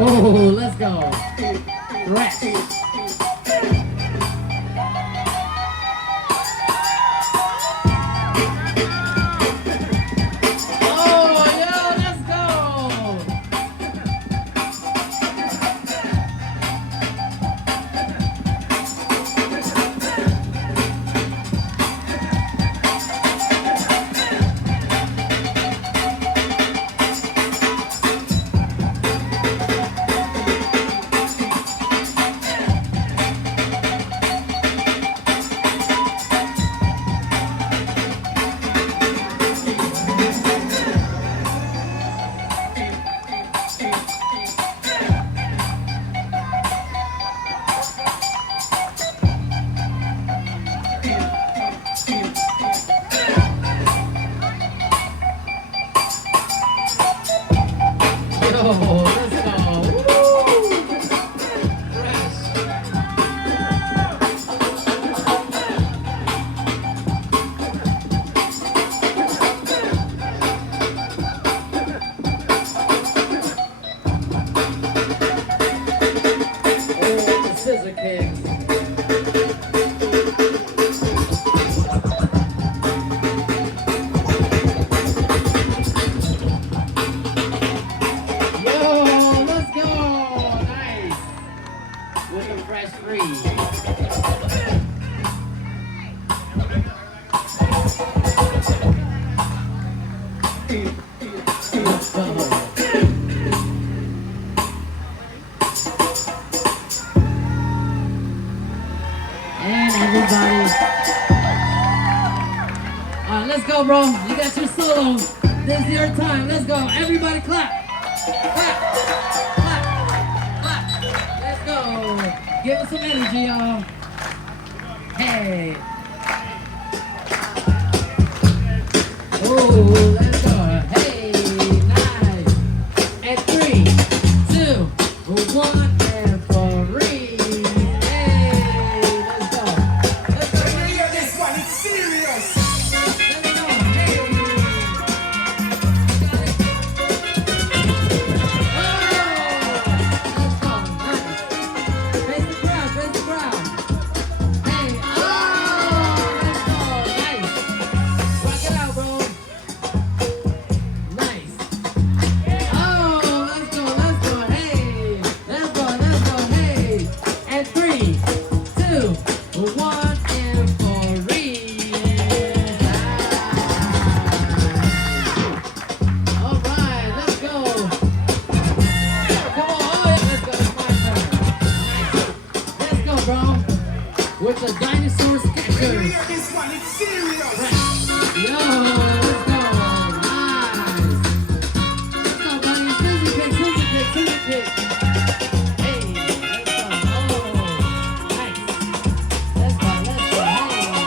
Whoa, let's go. Rest. Let's go, bro. You got your solo. This is your time. Let's go. Everybody clap. Clap. Clap. Clap. Let's go. Give us some energy, y'all. Hey. Oh, let's go. Hey, nice. And 3, 2, 1. With the dinosaur sketchers. This one is serious. Yo, let's go. Nice. Let's go, buddy. Scissor kick, scissor kick, scissor kick. Hey, let's go. Oh, nice. Let's go, let's go. Hey.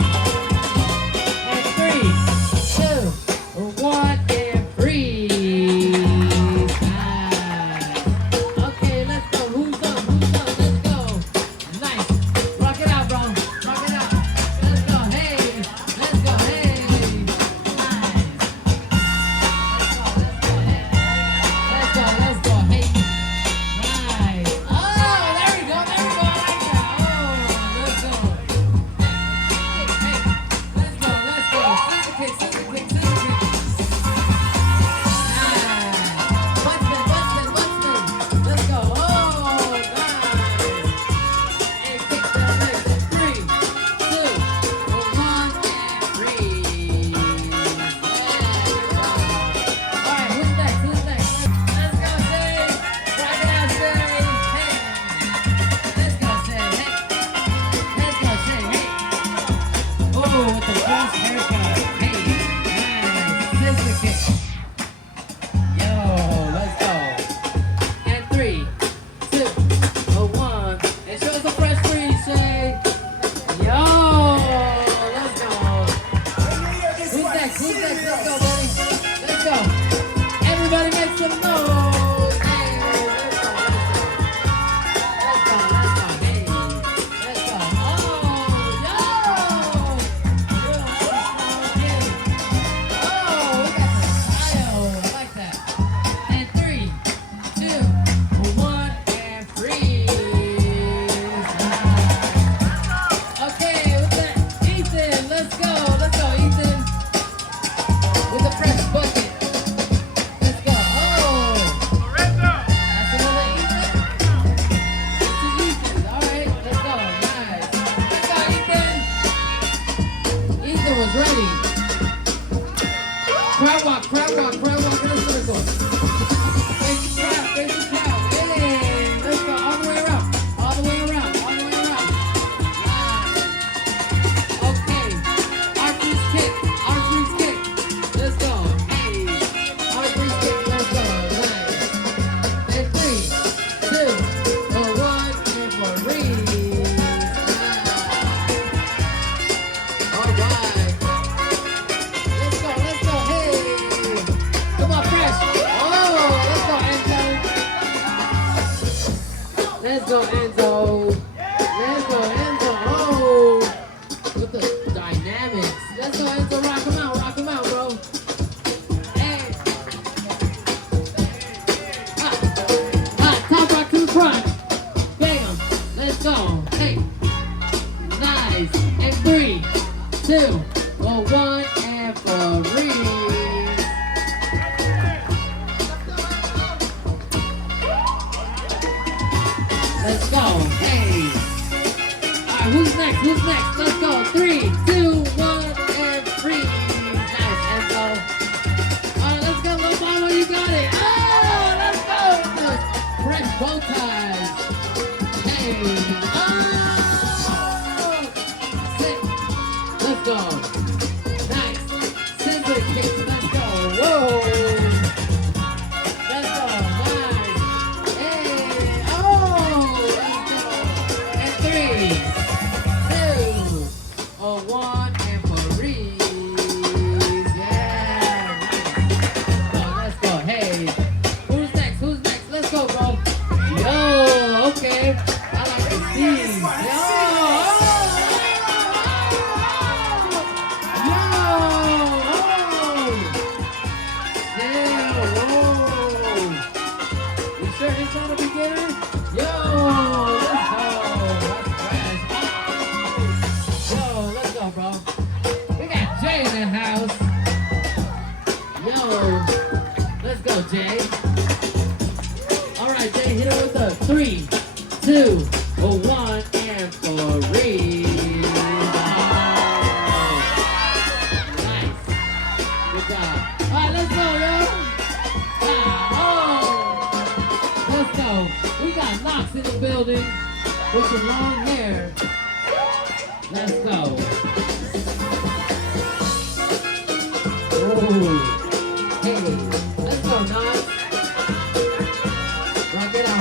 And 3, 2, 1, and freeze. Nice. Okay, let's go. Who's up? Who's up? Let's go. Nice. Rock it out, bro. Rock it out. Let's go. Hey. Let's go, Enzo. Let's go, Enzo. Oh, with the dynamics. Let's go, Enzo. Rock him out, bro. Hey. Top rock to the front. Bam. Let's go. Hey. Nice. And 3, 2, 1, and freeze. Let's go. Hey. Alright, who's next? Let's go. 3, 2, 1, and freeze. Nice, Enzo. Alright, let's go, little mama. You got it. Oh, let's go. Fresh bow ties. Hey. Oh. Sit. Let's go. Nice. Scissor kicks. Let's go. Whoa. Jay. Alright, Jay, hit it with a 3, 2, 1, and freeze. Oh, nice. Good job. Alright, let's go, yo. Oh, let's go. We got Knox in the building with some long hair. Let's go. Oh. Hey, let's go, Knox. Rock it out.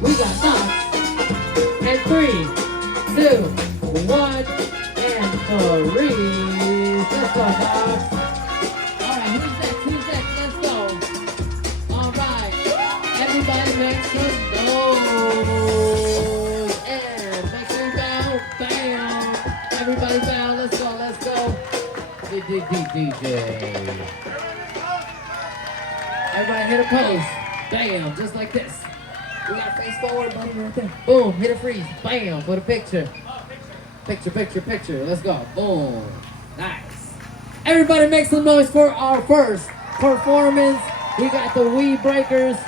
We got Knox. And 3, 2, 1, and freeze. Let's go, Knox. Alright, who's next? Let's go. Alright. Everybody make some noise. Everybody down, let's go. DJ. Everybody hit a pose. Bam, just like this. We got face forward, buddy, right there. Boom, hit a freeze. Bam, put a picture. Picture. Let's go. Boom. Nice. Everybody make some noise for our first performance. We got the WeeBreakers.